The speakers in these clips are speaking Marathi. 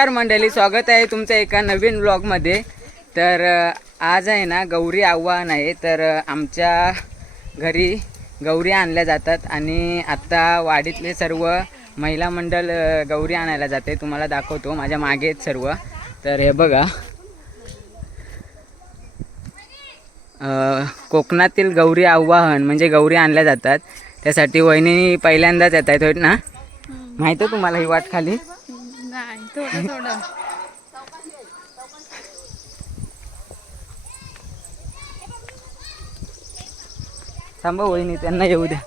नमस्कार मंडळी स्वागत आहे तुमचं एका नवीन ब्लॉगमध्ये तर आज आहे ना गौरी आव्हान आहे. तर आमच्या घरी गौरी आणल्या जातात आणि आत्ता वाडीतले सर्व महिला मंडळ गौरी आणायला जाते. तुम्हाला दाखवतो माझ्या मागे आहेत सर्व. तर हे बघा. कोकणातील गौरी आव्हान म्हणजे गौरी आणल्या जातात. त्यासाठी वहिनी पहिल्यांदाच येत आहेत ना? माहीत आहे तुम्हाला ही वाट खाली? थोडं थोडं थांबा वहिनी त्यांना येऊ द्या.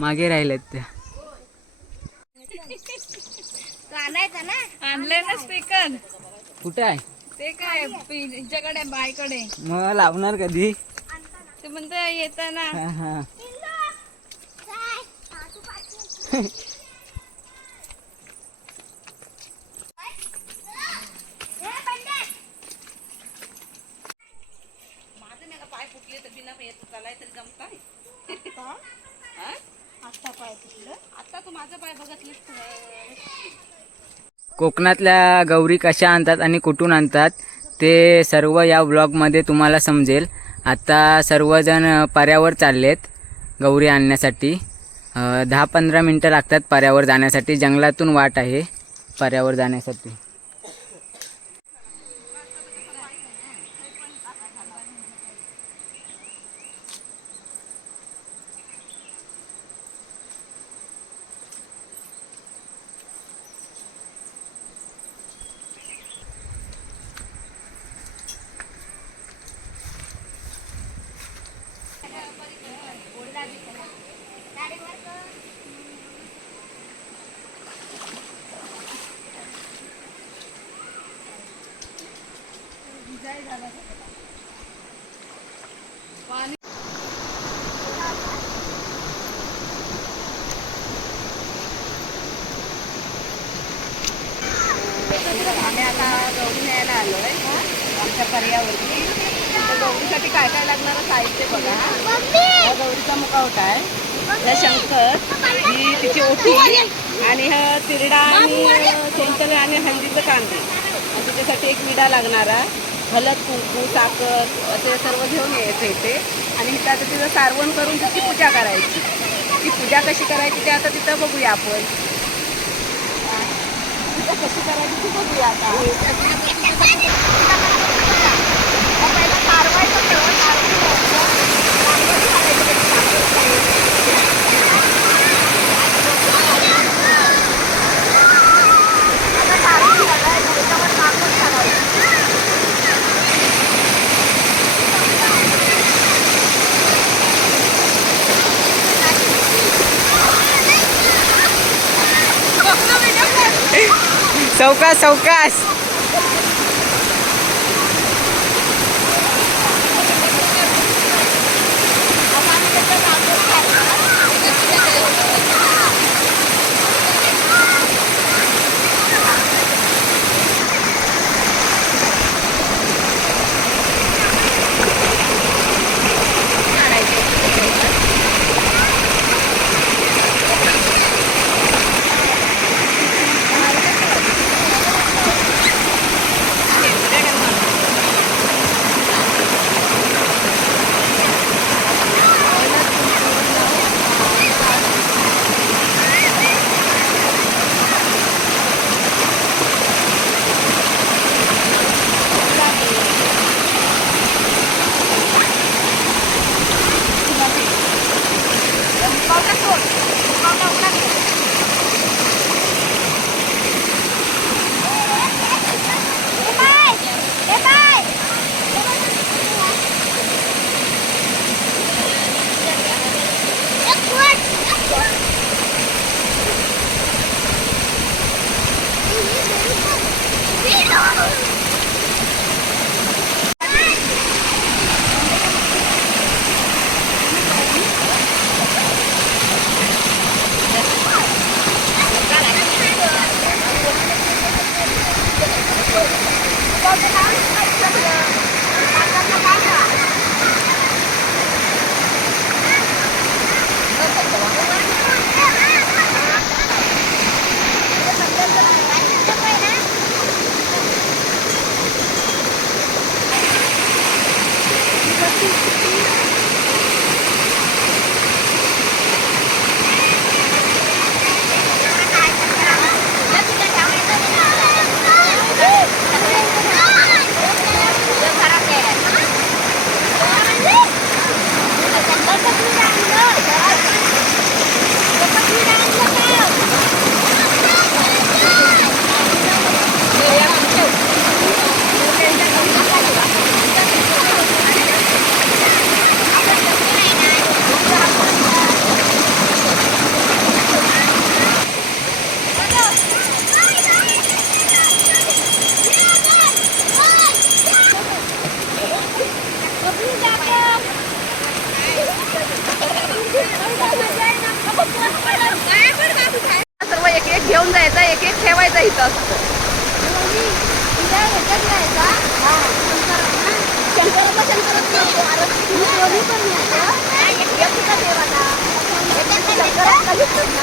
मागे राहिलेत त्या. आणले ना स्पीकर कुठं आहे? ते काय हिच्याकडे बायकडे मग लावणार कधी? ते म्हणते येताना. हा हा आता तू माझा पाय बघितलं कोकणातल्या गौरी कशा आणतात आणि कुठून आणतात ते सर्व या ब्लॉगमध्ये तुम्हाला समजेल. आता सर्वजण पर्यावर चाललेत गौरी आणण्यासाठी. दहा पंधरा मिनटं लागतात पर्यावर जाण्यासाठी. जंगलातून वाट आहे पऱ्यावर जाण्यासाठी आम्ही आता गौरी न्यायला आलोय आमच्या पर्यावरती तर गौरीसाठी काय काय लागणारं साहित्य बघा. हा गौरीचा मुखवटा आहे. हा शंकर ही तिची ओठी आणि हा तिरडा आणि चेंचले आणि हळदीचं कांदे. त्याच्यासाठी एक विडा लागणारा हळद कुंकू साखर असे सर्व घेऊन यायचं इथे. आणि इथं आता तिचं सारवण करून तिची पूजा करायची. ती पूजा कशी करायची ते आता तिथं बघूया आपण. पूजा कशी करायची ती बघूया आता saukas, saukas. Thank you.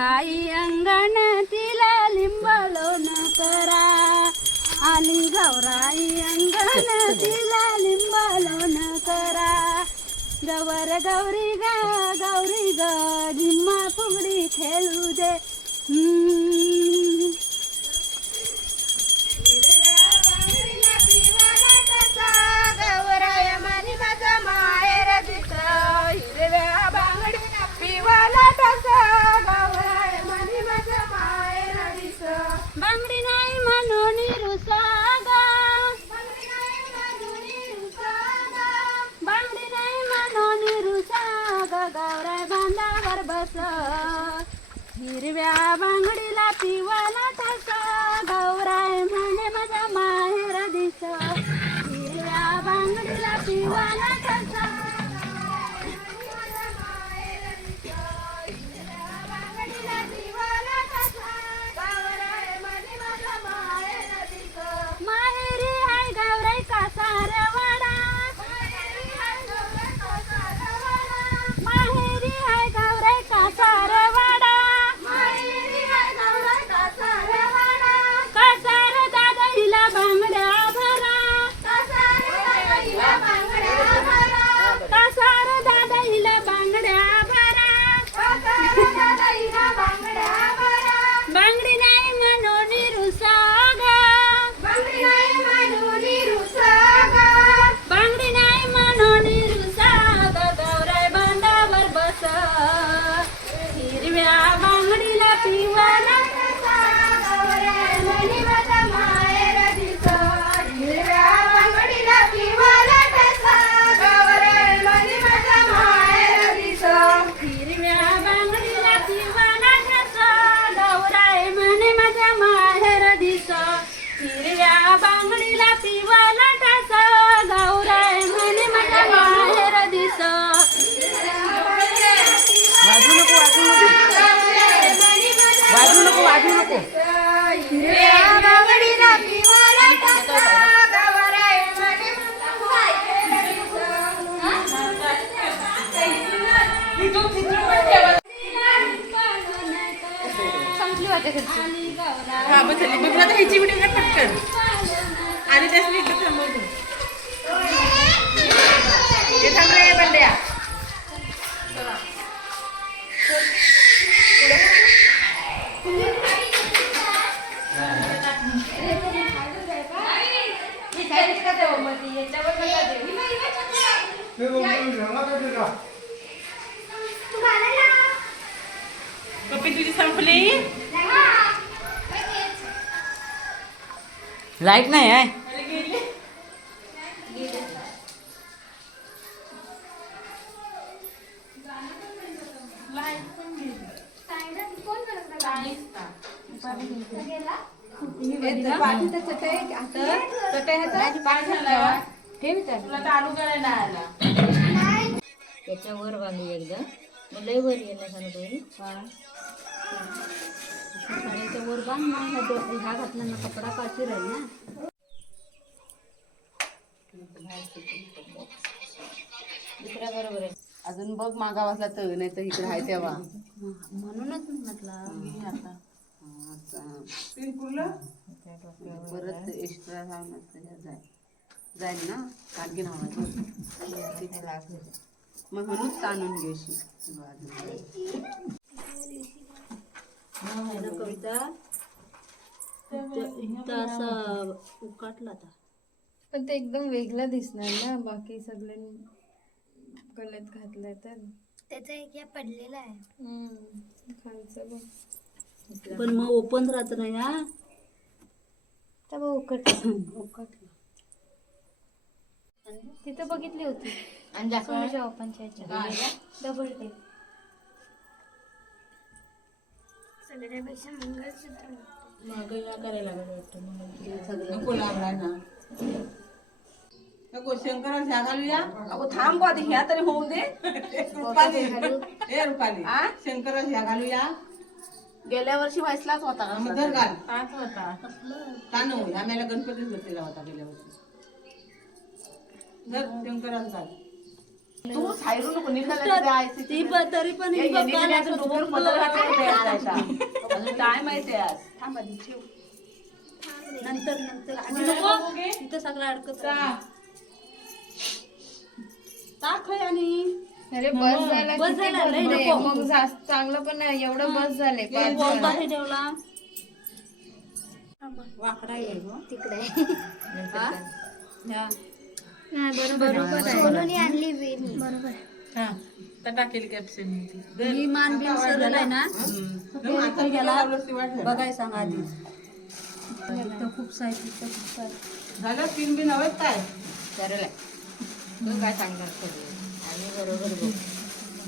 राई अंगण तिला लिंबलोन करा. आली गौराई अंगण तिला लिंबलोन करा. गवर गौरी गा गौरी ग झिम्मा फुगडी खेळू दे. बांगडी नाही म्हणून रुसा गा बांगडी नाही म्हणून रुसा गा गावराय बांधावर बस. हिरव्या बांगडीला पिवाला तुला घ्यायची व्हिडिओ का पटकन. आणि त्याच त्यासनी इथं थांबवतो हे थांबले बंड्या. पप्पी तुझी संपली? लाइट नाही आहे. तुला चालू करायला आला त्याच्यावर बांधू एकदा. मग लय वर येणार सांगतो साडीच्या वर बांध ना ह्या दो- ह्या घातला ना कपडा राहील ना. दुसऱ्या बरोबर आहे. अजून बघ मागा वाजला तर नाही तर इकडे आहे तेव्हा. म्हणूनच म्हटलं. आता. परत एक्स्ट्रा जाईल जाईल ना? काढगी नावाची मग म्हणून ताणून घ्यायची कविता. इथं असं उकाटला आता. पण ते एकदम वेगळं दिसणार ना बाकी सगळे गळ्यात घातलंय तर. त्याचा एक या पडलेला आहे. हम्म. खालचं बघ. पण मग ओपन राहत नाही हा तर बघ उकट तिथं बघितली होती. सोनूच्या ओपनच्या ह्याच्यात डबल टेप सगळ्यापेक्षा मंगळसूत्र नको लागला ना. नको शंकराला ह्या घालूया अगो थांब आता ह्या तरी होऊ दे रुपाली ए रुपाली शंकराला ह्या घालूया गेल्या वर्षी व्हायसलाच होता धर घाल पाच होता तानू ह्या मेला गणपतीच बसलेला होता गेल्या वर्षी शंकर शंकराला घाल तू सायरू नको निघाला ती पण तरी पण ही काय माहिती आज? थांब आधी ठेव. नंतर नंतर. आणि नको तिथं सगळं अडकत टाक आणि अरे बस झाला बस किती झाला, लय भरपूर आहे. नको. मग जास्त चांगलं पण नाही. एवढं बस झाले पाच जण. कोणता ठेवला वाकडा येईल. तिकडे. हा. सोनूने आणली वेणी. बरोबर हा. तर टाकेल कॅप्शन ही मान बिन सरळ आहे ना? गेला. बघाय सांग आधी. खूप साहित्य खूप साहित्य. झालं? तीन बिन हवेत काय? काय सांगणार टेकली लावूया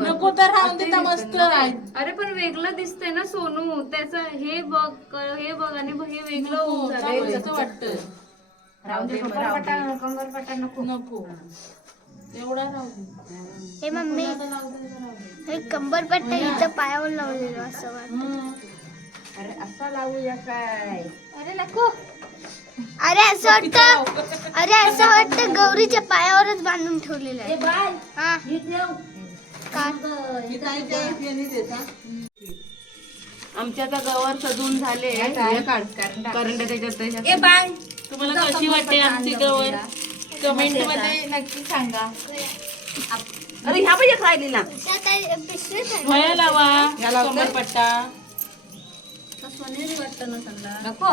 नको तर राहून देता मस्त अरे पण वेगळं दिसतंय ना सोनू त्याच हे बघ हे बघ आणि हे वेगळं होऊन जातं. कसं वाटतं नको नको एवढा राहू हे मम्मी हे कंबर पट्टा इथं पायावर लावलेलं असं वाटतं अरे नको अरे असं वाटतं अरे असं वाटतं गौरीच्या पायावरच बांधून ठेवलेलं आहे. हा का? आमच्या आता गवर सजून झाले करंड त्याच्यात ए बाय तुम्हाला कशी वाटते आमची गवर? कमेंटमध्ये नक्की सांगा. अरे ह्या एक राहिली ना लावा. कमरपट्टा सोनेरी वाटतं ना सांगा नको.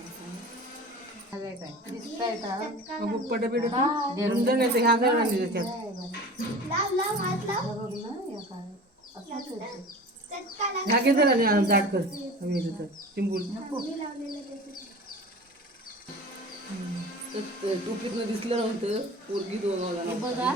दे थांब. ह्या देव काय ह्या लाव चटका लाव. चिंबूल त्याच्यात. टोपीतनं दिसलं नव्हतं पोरगी दोन बघा